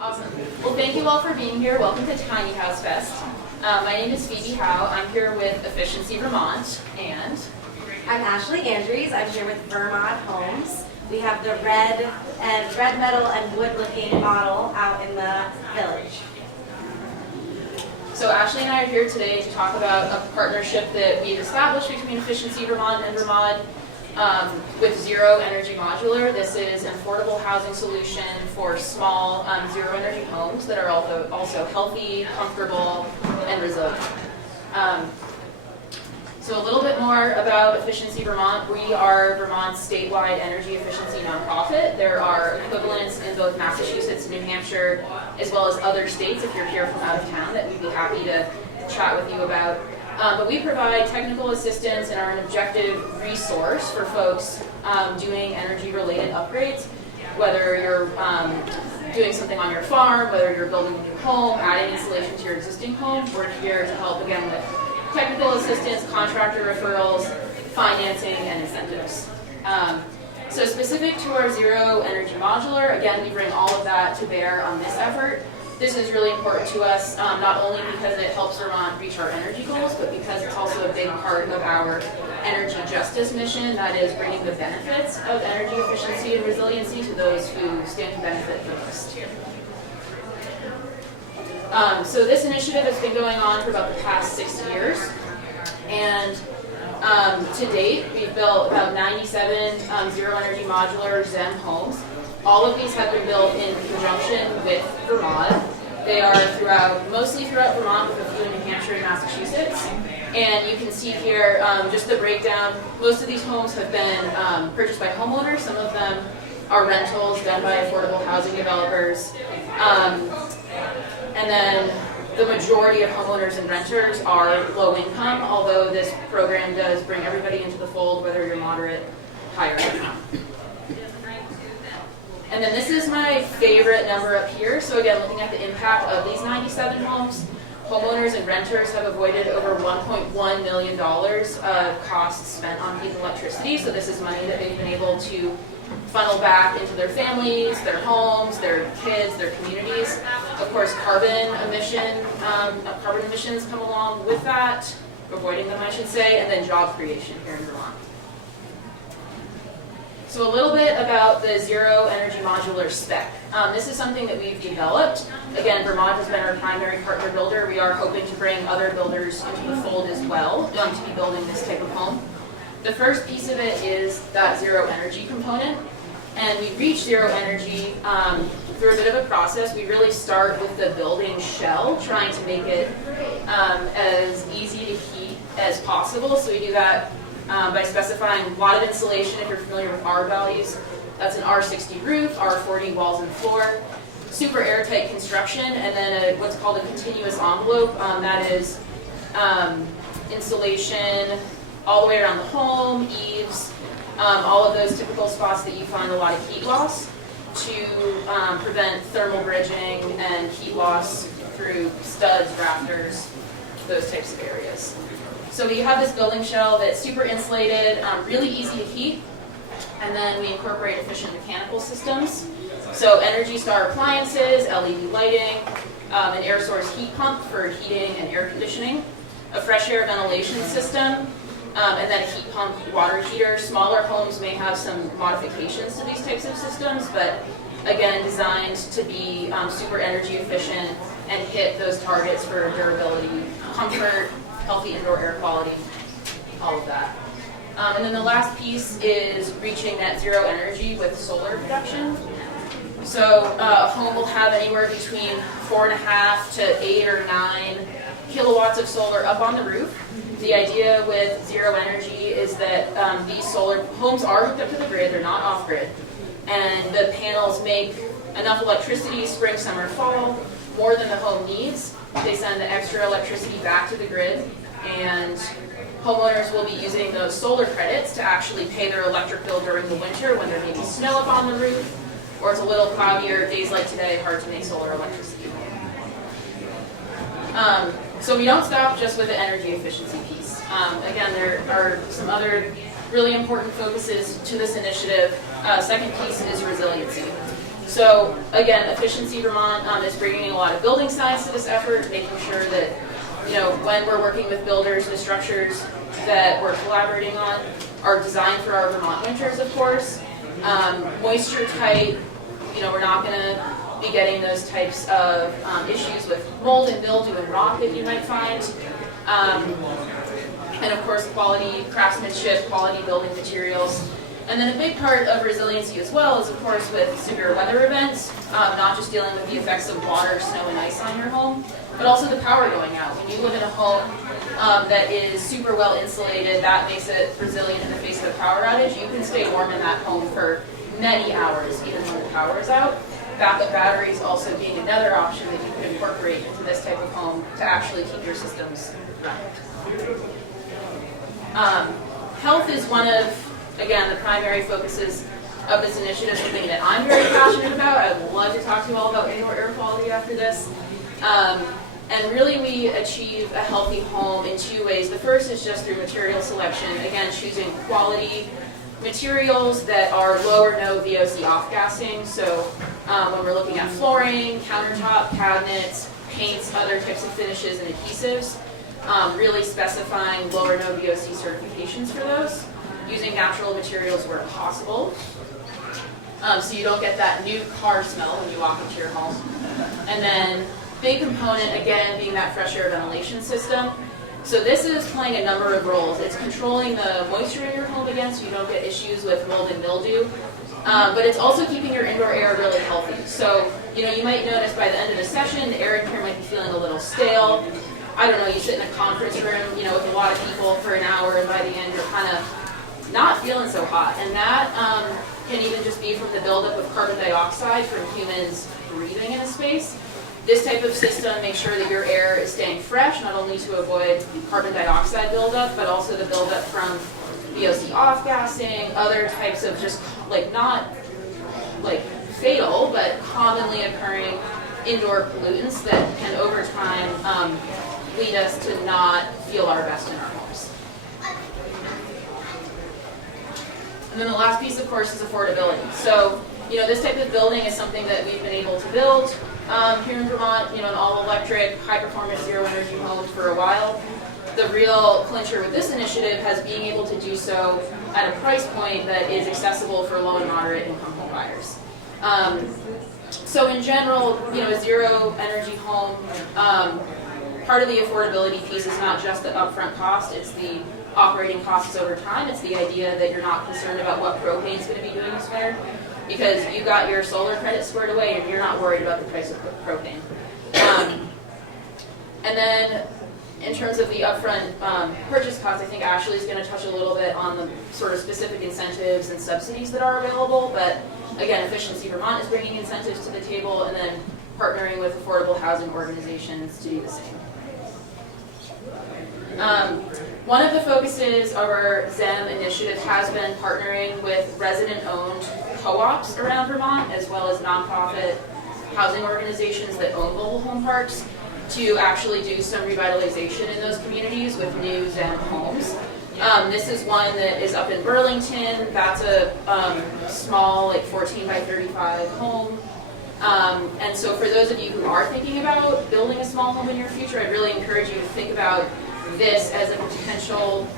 Awesome. Well, thank you all for being here. Welcome to Tiny House Fest. My name is Phoebe Howe. I'm here with Efficiency Vermont, and I'm Andreas. I'm here with Vermod Homes. We have the red metal and wood-looking model out in the village. So Ashley and I are here today to talk about a partnership that we've established between Efficiency Vermont and Vermod with Zero Energy Modular. This is an affordable housing solution for small zero energy homes that are also healthy, comfortable, and resilient. So a little bit more about Efficiency Vermont. We are Vermont's statewide energy efficiency nonprofit. There are equivalents in both Massachusetts and New Hampshire, as well as other states if you're here from out of town that we'd be happy to chat with you about. But we provide technical assistance and are an objective resource for folks doing energy-related upgrades, whether you're doing something on your farm, whether you're building a new home, adding insulation to your existing home. We're here to help, again, with technical assistance, contractor referrals, financing, and incentives. So specific to our Zero Energy Modular, again, we bring all of that to bear on this effort. This is really important to us, not only because it helps Vermont reach our energy goals, but because it's also a big part of our energy justice mission, that is bringing the benefits of energy efficiency and resiliency to those who stand to benefit the most. So this initiative has been going on for about the past 6 years, and to date, we've built about 97 Zero Energy Modular ZEM homes. All of these have been built in conjunction with Vermod. They are mostly throughout Vermont, with a few in New Hampshire and Massachusetts. And you can see here just the breakdown. Most of these homes have been purchased by homeowners. Some of them are rentals done by affordable housing developers. And then the majority of homeowners and renters are low income, although this program does bring everybody into the fold, whether you're moderate, higher income. And then this is my favorite number up here. So again, looking at the impact of these 97 homes, homeowners and renters have avoided over $1.1 million of costs spent on heat and electricity. So this is money that they've been able to funnel back into their families, their homes, their kids, their communities. Of course, carbon emissions come along with that, avoiding them, I should say, and then job creation here in Vermont. So a little bit about the Zero Energy Modular spec. This is something that we've developed. Again, Vermont has been our primary partner builder. We are hoping to bring other builders into the fold as well to be building this type of home. The first piece of it is that zero energy component. And we reach zero energy through a bit of a process. We really start with the building shell, trying to make it as easy to heat as possible. So we do that by specifying a lot of insulation. If you're familiar with R values, that's an R60 roof, R40 walls and floor, super airtight construction, and then what's called a continuous envelope. That is insulation all the way around the home, eaves, all of those typical spots that you find a lot of heat loss to prevent thermal bridging and heat loss through studs, rafters, those types of areas. So we have this building shell that's super insulated, really easy to heat, and then we incorporate efficient mechanical systems. So Energy Star appliances, LED lighting, an air source heat pump for heating and air conditioning, a fresh air ventilation system, and then a heat pump water heater. Smaller homes may have some modifications to these types of systems, but again, designed to be super energy efficient and hit those targets for durability, comfort, healthy indoor air quality, all of that. And then the last piece is reaching net zero energy with solar production. So a home will have anywhere between 4.5 to 8 or 9 kilowatts of solar up on the roof. The idea with zero energy is that these solar homes are hooked up to the grid, they're not off grid, and the panels make enough electricity spring, summer, fall, more than the home needs. They send the extra electricity back to the grid, and homeowners will be using those solar credits to actually pay their electric bill during the winter when there may be snow up on the roof, or it's a little cloudier, days like today, hard to make solar electricity. So we don't stop just with the energy efficiency piece. Again, there are some other really important focuses to this initiative. Second piece is resiliency. So again, Efficiency Vermont is bringing a lot of building science to this effort, making sure that, when we're working with builders, the structures that we're collaborating on are designed for our Vermont winters, of course. Moisture tight, we're not going to be getting those types of issues with mold and mildew and rot that you might find. And of course, quality craftsmanship, quality building materials. And then a big part of resiliency as well is, of course, with severe weather events, not just dealing with the effects of water, snow, and ice on your home, but also the power going out. When you live in a home that is super well insulated, that makes it resilient in the face of a power outage. You can stay warm in that home for many hours, even when the power is out. Backup batteries also being another option that you can incorporate into this type of home to actually keep your systems running. Health is one of, again, the primary focuses of this initiative, something that I'm very passionate about. I would love to talk to you all about indoor air quality after this. And really we achieve a healthy home in two ways. The first is just through material selection, again, choosing quality materials that are low or no VOC off-gassing. So when we're looking at flooring, countertop, cabinets, paints, other types of finishes and adhesives, really specifying low or no VOC certifications for those, using natural materials where possible, so you don't get that new car smell when you walk into your home. And then big component, again, being that fresh air ventilation system. So this is playing a number of roles. It's controlling the moisture in your home again, so you don't get issues with mold and mildew. But it's also keeping your indoor air really healthy. So, you might notice by the end of the session, the air in here might be feeling a little stale. I don't know, you sit in a conference room, with a lot of people for an hour, and by the end you're kind of not feeling so hot. And that can even just be from the buildup of carbon dioxide from humans breathing in a space. This type of system makes sure that your air is staying fresh, not only to avoid carbon dioxide buildup, but also the buildup from VOC off-gassing, other types of just not fatal, but commonly occurring indoor pollutants that can over time lead us to not feel our best in our homes. And then the last piece, of course, is affordability. So, this type of building is something that we've been able to build here in Vermont, an all-electric, high-performance, zero-energy home for a while. The real clincher with this initiative has being able to do so at a price point that is accessible for low and moderate income home buyers. So in general, a zero-energy home, part of the affordability piece is not just the upfront cost, it's the operating costs over time. It's the idea that you're not concerned about what propane is going to be doing this winter, because you got your solar credit squared away and you're not worried about the price of propane. And then in terms of the upfront purchase cost, I think Ashley's going to touch a little bit on the sort of specific incentives and subsidies that are available, but again, Efficiency Vermont is bringing incentives to the table and then partnering with affordable housing organizations to do the same. One of the focuses of our ZEM initiative has been partnering with resident-owned co-ops around Vermont, as well as nonprofit housing organizations that own mobile home parks, to actually do some revitalization in those communities with new ZEM homes. This is one that is up in Burlington. That's a small, 14 by 35 home. And so for those of you who are thinking about building a small home in your future, I'd really encourage you to think about this as a potential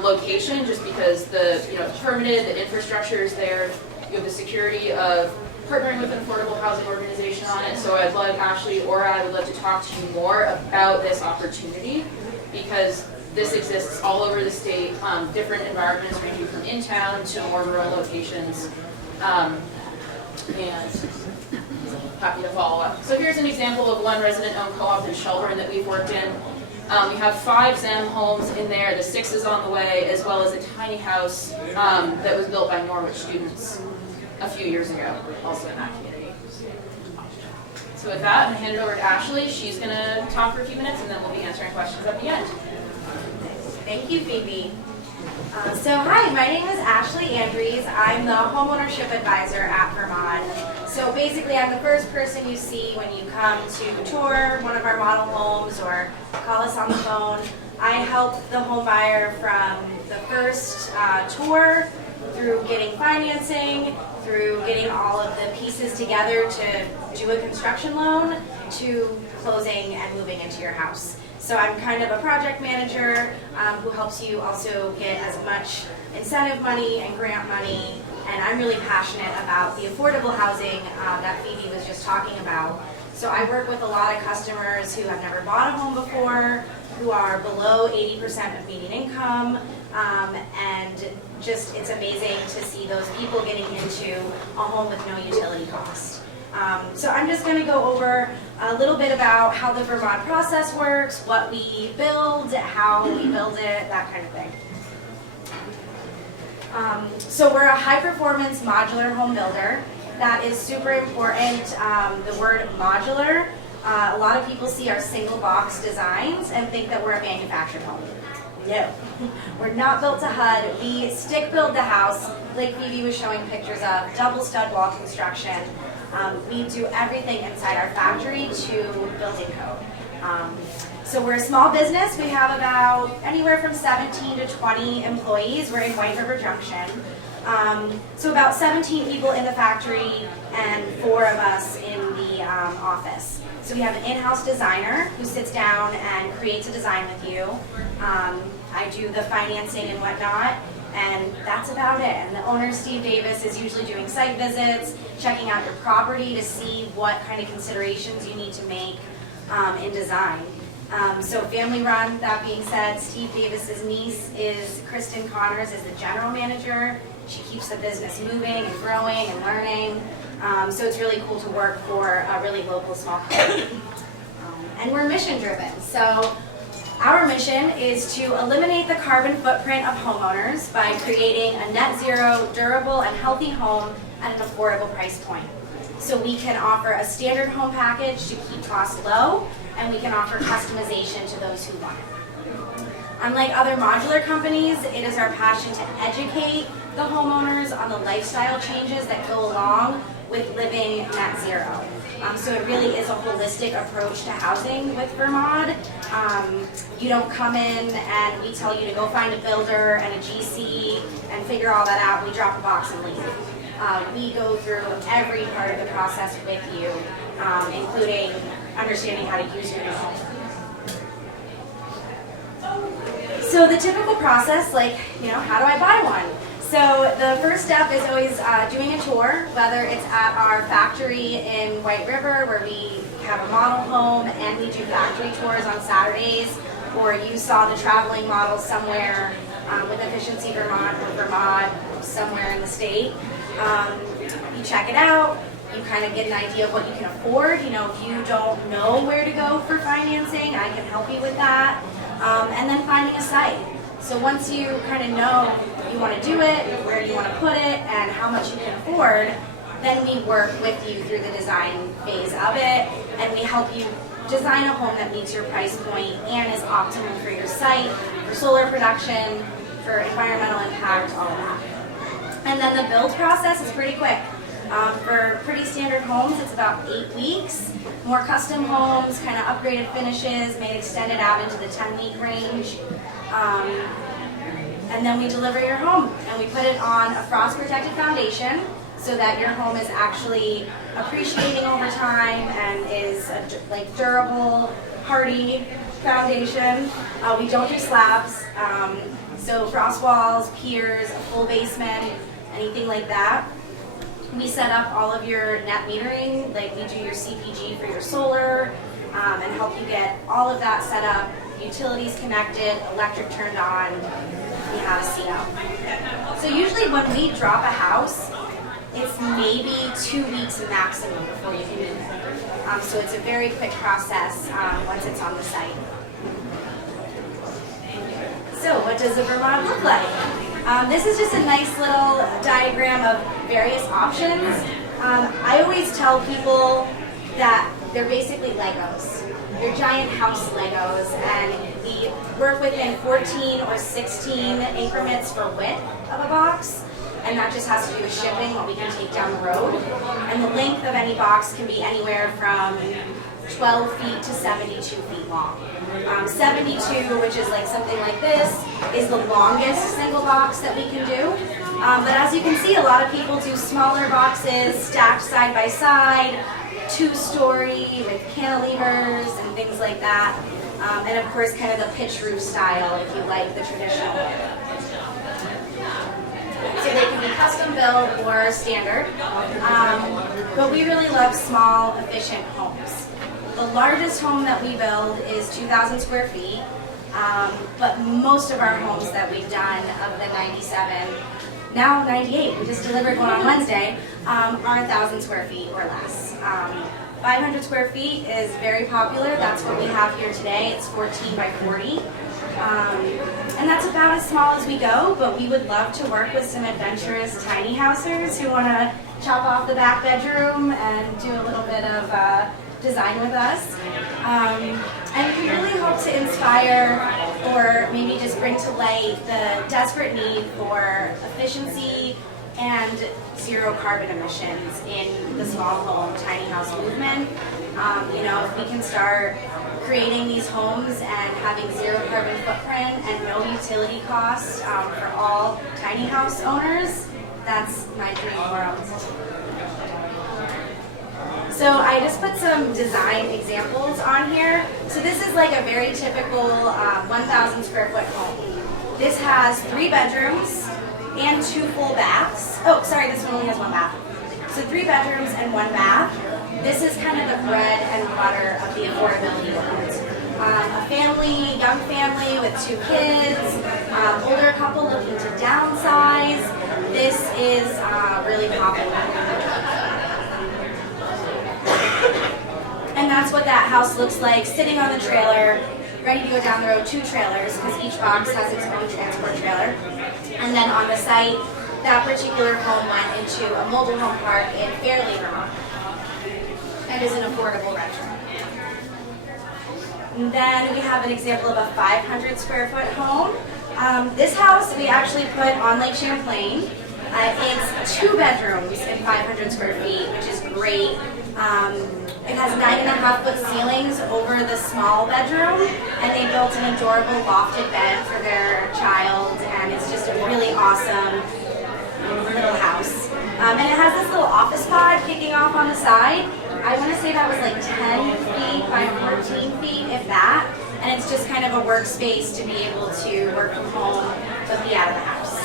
location, just because it's permitted, the infrastructure is there, you have the security of partnering with an affordable housing organization on it. So I'd love, Ashley or I would love to talk to you more about this opportunity, because this exists all over the state, different environments ranging from in town to more rural locations, and happy to follow up. So here's an example of one resident-owned co-op in Shelburne that we've worked in. We have 5 ZEM homes in there, the 6th is on the way, as well as a tiny house that was built by Norwich students a few years ago, also in that community. So with that, I'm going to hand it over to Ashley. She's going to talk for a few minutes, and then we'll be answering questions at the end. Thank you, Phoebe. Hi, my name is Ashley Andreas. I'm the homeownership advisor at Vermod. So basically, I'm the first person you see when you come to tour one of our model homes or call us on the phone. I help the home buyer from the first tour through getting financing, through getting all of the pieces together to do a construction loan, to closing and moving into your house. So I'm kind of a project manager who helps you also get as much incentive money and grant money, and I'm really passionate about the affordable housing that Phoebe was just talking about. So I work with a lot of customers who have never bought a home before, who are below 80% of median income, and just it's amazing to see those people getting into a home with no utility cost. So I'm just going to go over a little bit about how the Vermod process works, what we build, how we build it, that kind of thing. So we're a high-performance modular home builder. That is super important. The word modular, a lot of people see our single box designs and think that we're a manufactured home. No, we're not built to HUD. We stick build the house, like Phoebe was showing pictures of, double stud wall construction. We do everything inside our factory to building code. So we're a small business. We have about anywhere from 17 to 20 employees. We're in White River Junction. So about 17 people in the factory and 4 of us in the office. So we have an in-house designer who sits down and creates a design with you. I do the financing and whatnot, and that's about it. And the owner, Steve Davis, is usually doing site visits, checking out your property to see what kind of considerations you need to make in design. So family run, that being said, Steve Davis's niece is Kristen Connors, is the general manager. She keeps the business moving and growing and learning. So it's really cool to work for a really local small company. And we're mission driven. So our mission is to eliminate the carbon footprint of homeowners by creating a net zero, durable, and healthy home at an affordable price point. So we can offer a standard home package to keep costs low, and we can offer customization to those who want it. Unlike other modular companies, it is our passion to educate the homeowners on the lifestyle changes that go along with living net zero. So it really is a holistic approach to housing with Vermod. You don't come in and we tell you to go find a builder and a GC and figure all that out. We drop a box and leave. We go through every part of the process with you, including understanding how to use your new home. So the typical process, like, how do I buy one? So the first step is always doing a tour, whether it's at our factory in White River, where we have a model home and we do factory tours on Saturdays, or you saw the traveling model somewhere with Efficiency Vermont or Vermod somewhere in the state. You check it out, you kind of get an idea of what you can afford. If you don't know where to go for financing, I can help you with that. And then finding a site. So once you kind of know you want to do it, where you want to put it, and how much you can afford, then we work with you through the design phase of it, and we help you design a home that meets your price point and is optimal for your site, for solar production, for environmental impact, all of that. And then the build process is pretty quick. For pretty standard homes, it's about 8 weeks. More custom homes, kind of upgraded finishes, may extend it out into the 10-week range. And then we deliver your home, and we put it on a frost-protected foundation so that your home is actually appreciating over time and is a durable, hardy foundation. We don't do slabs, so frost walls, piers, a full basement, anything like that. We set up all of your net metering, like we do your CPG for your solar, and help you get all of that set up, utilities connected, electric turned on, you have a CO. So usually when we drop a house, it's maybe 2 weeks maximum before you can move it. So it's a very quick process once it's on the site. So what does a Vermod look like? This is just a nice little diagram of various options. I always tell people that they're basically Legos. They're giant house Legos, and we work within 14 or 16 increments for width of a box, and that just has to do with shipping, what we can take down the road. And the length of any box can be anywhere from 12 feet to 72 feet long. 72, which is like something like this, is the longest single box that we can do. But as you can see, a lot of people do smaller boxes stacked side by side, 2-story with cantilevers and things like that. And of course, kind of the pitch roof style if you like the traditional way. So they can be custom built or standard. But we really love small, efficient homes. The largest home that we build is 2,000 square feet. But most of our homes that we've done of the 97, now 98, we just delivered one on Wednesday, are 1,000 square feet or less. 500 square feet is very popular. That's what we have here today. It's 14 by 40. And that's about as small as we go, but we would love to work with some adventurous tiny housers who want to chop off the back bedroom and do a little bit of design with us. And we really hope to inspire or maybe just bring to light the desperate need for efficiency and zero carbon emissions in the small home, tiny house movement. If we can start creating these homes and having zero carbon footprint and no utility costs for all tiny house owners, that's my dream world. So I just put some design examples on here. So this is like a very typical 1,000 square foot home. This has 3 bedrooms and 2 full baths. Oh, sorry, this one only has 1 bath. So 3 bedrooms and 1 bath. This is kind of the bread and butter of the affordability world. A family, young family with 2 kids, older couple looking to downsize. This is really popular. And that's what that house looks like, sitting on the trailer, ready to go down the road, 2 trailers, because each box has its own transport trailer. And then on the site, that particular home went into a mobile home park in Fairleigh, Vermont, and is an affordable rental. And then we have an example of a 500 square foot home. This house we actually put on Lake Champlain. It's 2 bedrooms and 500 square feet, which is great. It has 9.5 foot ceilings over the small bedroom, and they built an adorable lofted bed for their child, and it's just a really awesome little house. And it has this little office pod kicking off on the side. I want to say that was like 10 feet by 14 feet, if that, and it's just kind of a workspace to be able to work from home but be out of the house.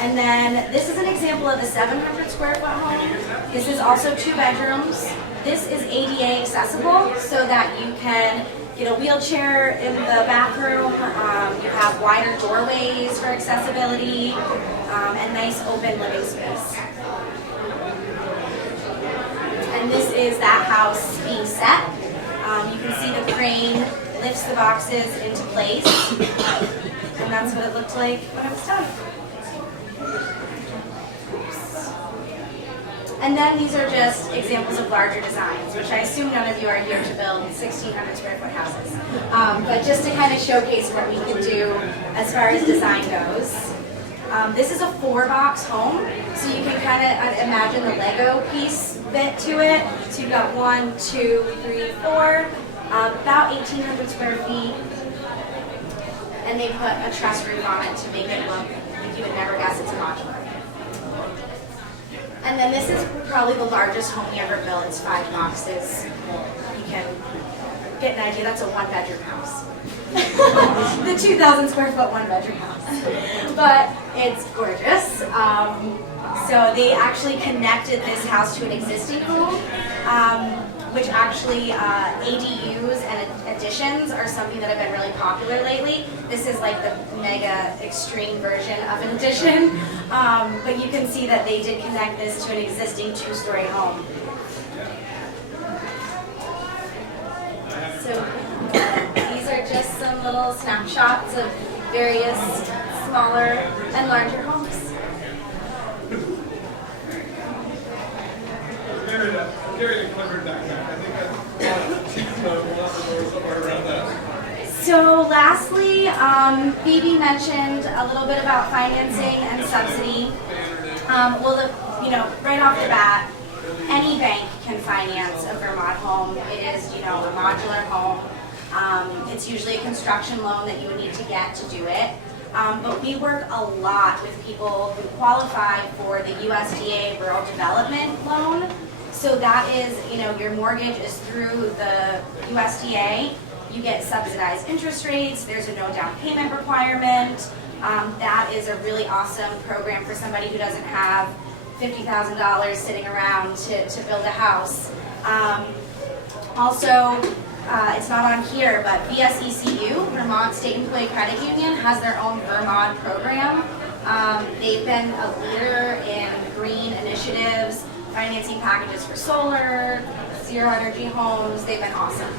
And then this is an example of a 700 square foot home. This is also 2 bedrooms. This is ADA accessible so that you can get a wheelchair in the bathroom. You have wider doorways for accessibility and nice open living space. And this is that house being set. You can see the crane lifts the boxes into place. And that's what it looked like when it was done. And then these are just examples of larger designs, which I assume none of you are here to build 1,600 square foot houses. But just to kind of showcase what we can do as far as design goes. This is a 4-box home, so you can kind of imagine the Lego piece bit to it. So you've got 1, 2, 3, 4, about 1,800 square feet. And they put a truss roof on it to make it look like you would never guess it's a modular. And then this is probably the largest home we ever built. It's 5 boxes. You can get an idea. That's a 1-bedroom house. The 2,000 square foot 1-bedroom house. But it's gorgeous. So they actually connected this house to an existing home, which actually ADUs and additions are something that have been really popular lately. This is like the mega extreme version of an addition, but you can see that they did connect this to an existing 2-story home. So these are just some little snapshots of various smaller and larger homes. So lastly, Phoebe mentioned a little bit about financing and subsidy. Right off the bat, any bank can finance a Vermod home. It is, a modular home. It's usually a construction loan that you would need to get to do it. But we work a lot with people who qualify for the USDA Rural Development Loan. So that is, your mortgage is through the USDA. You get subsidized interest rates. There's a no down payment requirement. That is a really awesome program for somebody who doesn't have $50,000 sitting around to build a house. Also, it's not on here, but VSECU, Vermont State Employee Credit Union, has their own Vermod program. They've been a leader in green initiatives, financing packages for solar, zero energy homes. They've been awesome.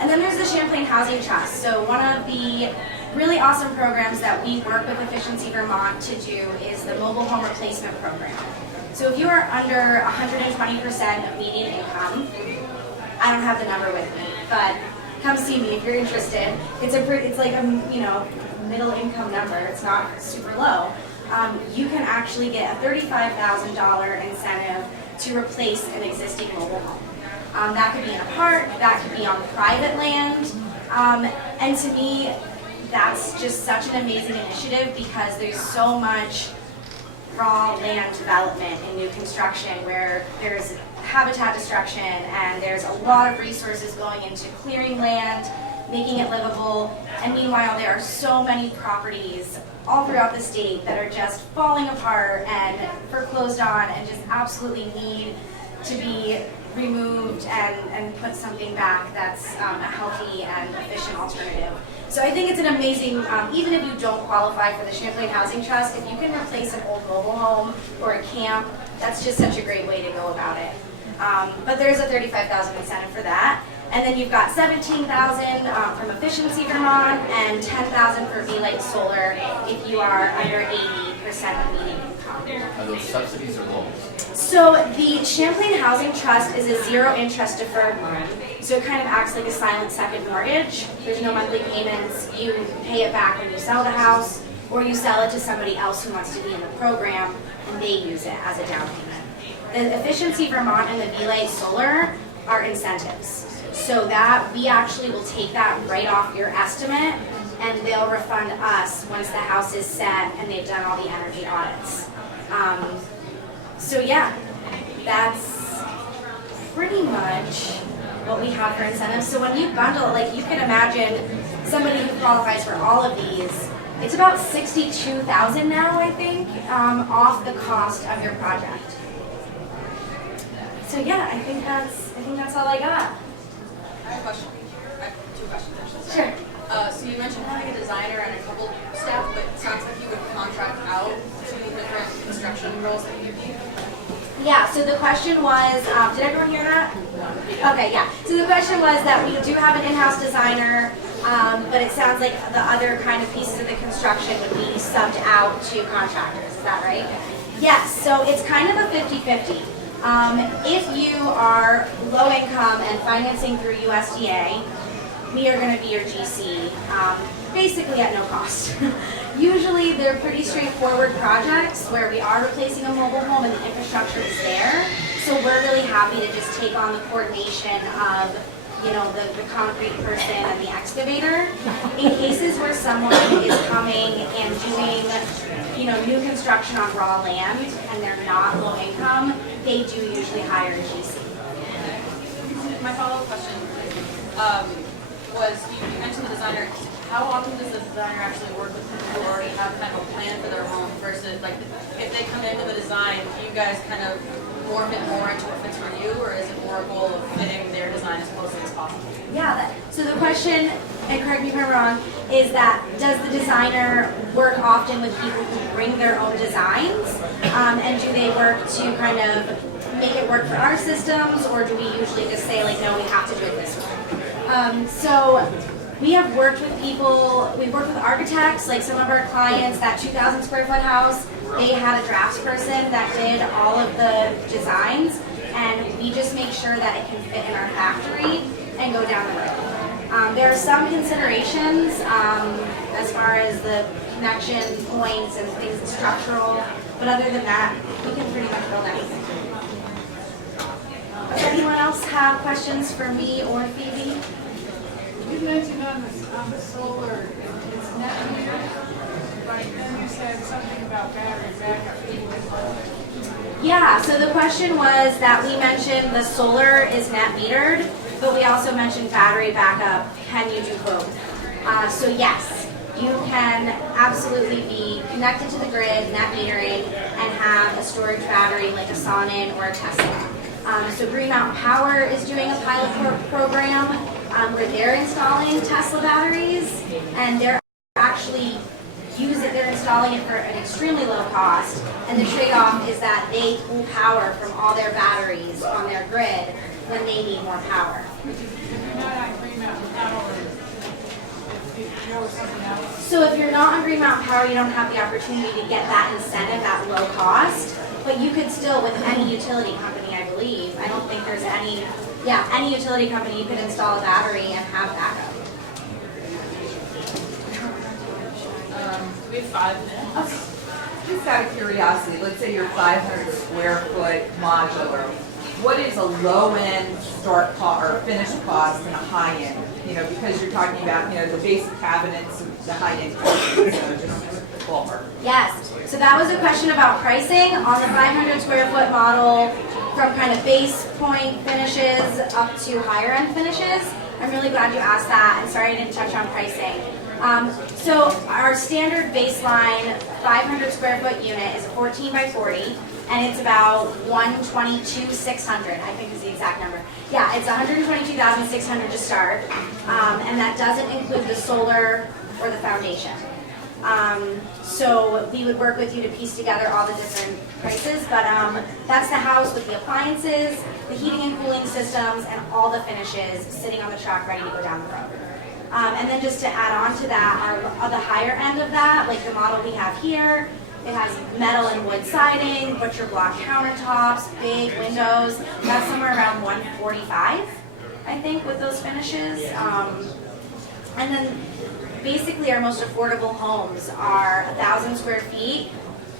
And then there's the Champlain Housing Trust. So one of the really awesome programs that we work with Efficiency Vermont to do is the mobile home replacement program. So if you are under 120% of median income, I don't have the number with me, but come see me if you're interested. It's like a middle income number. It's not super low. You can actually get a $35,000 incentive to replace an existing mobile home. That could be in a park, that could be on private land, and to me, that's just such an amazing initiative because there's so much raw land development in new construction where there's habitat destruction and there's a lot of resources going into clearing land, making it livable, and meanwhile there are so many properties all throughout the state that are just falling apart and foreclosed on and just absolutely need to be removed and put something back that's a healthy and efficient alternative. So I think it's an amazing, even if you don't qualify for the Champlain Housing Trust, if you can replace an old mobile home or a camp, that's just such a great way to go about it. But there's a $35,000 incentive for that. And then you've got $17,000 from Efficiency Vermont and $10,000 for V-Light Solar if you are under 80% of median income. Are those subsidies or loans? So the Champlain Housing Trust is a zero interest deferred loan. So it kind of acts like a silent second mortgage. There's no monthly payments. You pay it back when you sell the house or you sell it to somebody else who wants to be in the program and they use it as a down payment. The Efficiency Vermont and the V-Light Solar are incentives. So that we actually will take that right off your estimate and they'll refund us once the house is set and they've done all the energy audits. So yeah, that's pretty much what we have for incentives. So when you bundle, like you can imagine somebody who qualifies for all of these, it's about $62,000 now, I think, off the cost of your project. So yeah, I think that's all I got. I have a question. I have two questions actually. Sure. So you mentioned having a designer and a couple staff, but it sounds like you would contract out to different construction roles that you do. Yeah, so the question was, did everyone hear that? Okay, yeah. So the question was that we do have an in-house designer, but it sounds like the other kind of pieces of the construction would be subbed out to contractors. Is that right? Yes, so it's kind of a 50-50. If you are low income and financing through USDA, we are going to be your GC, basically at no cost. Usually they're pretty straightforward projects where we are replacing a mobile home and the infrastructure is there. So we're really happy to just take on the coordination of, the concrete person and the excavator. In cases where someone is coming and doing, new construction on raw land and they're not low income, they do usually hire a GC. My follow-up question was, you mentioned the designer. How often does the designer actually work with people who already have kind of a plan for their home versus, like, if they come in with a design, do you guys kind of morph it more into what fits for you, or is it more a goal of fitting their design as closely as possible? Yeah, so the question, and correct me if I'm wrong, is that does the designer work often with people who bring their own designs? And do they work to kind of make it work for our systems, or do we usually just say, like, no, we have to do it this way? So we have worked with people, we've worked with architects, like some of our clients, that 2,000 square foot house, they had a draftsperson that did all of the designs, and we just make sure that it can fit in our factory and go down the road. There are some considerations as far as the connection points and things structural, but other than that, we can pretty much build anything. Does anyone else have questions for me or Phoebe? You mentioned on the solar, it's net meters? But then you said something about battery backup. Yeah, so the question was that we mentioned the solar is net metered, but we also mentioned battery backup. Can you do both? So yes, you can absolutely be connected to the grid, net metering, and have a storage battery like a Sonnen or a Tesla. So Green Mountain Power is doing a pilot program where they're installing Tesla batteries, and they're actually they're installing it for an extremely low cost, and the trade-off is that they pull power from all their batteries on their grid when they need more power. If you're not on Green Mountain Power, it shows something else. So if you're not on Green Mountain Power, you don't have the opportunity to get that incentive at low cost, but you could still, with any utility company, I believe, I don't think there's any utility company, you could install a battery and have backup. We have 5 minutes. Just out of curiosity, let's say you're 500 square foot modular. What is a low end start cost or finished cost and a high end? You know, because you're talking about, you know, the basic cabinets, the high end cabinets, so just ballpark. Yes, so that was a question about pricing on the 500 square foot model from kind of base point finishes up to higher end finishes. I'm really glad you asked that, and sorry I didn't touch on pricing. So our standard baseline 500 square foot unit is 14 by 40, and it's about 122,600, I think is the exact number. Yeah, it's 122,600 to start, and that doesn't include the solar or the foundation. So we would work with you to piece together all the different prices, but that's the house with the appliances, the heating and cooling systems, and all the finishes sitting on the truck ready to go down the road. And then just to add on to that, the higher end of that, like the model we have here, it has metal and wood siding, butcher block countertops, big windows. That's somewhere around 145, I think, with those finishes. And then basically our most affordable homes are 1,000 square feet.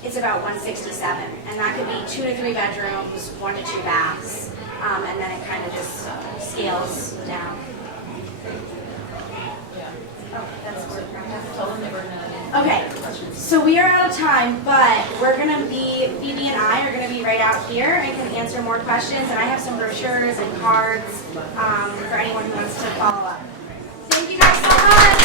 It's about 167, and that could be 2 to 3 bedrooms, 1 to 2 baths, and then it kind of just scales down. Okay, so we are out of time, but Phoebe and I are gonna be right out here and can answer more questions, and I have some brochures and cards for anyone who wants to follow up. Thank you guys so much.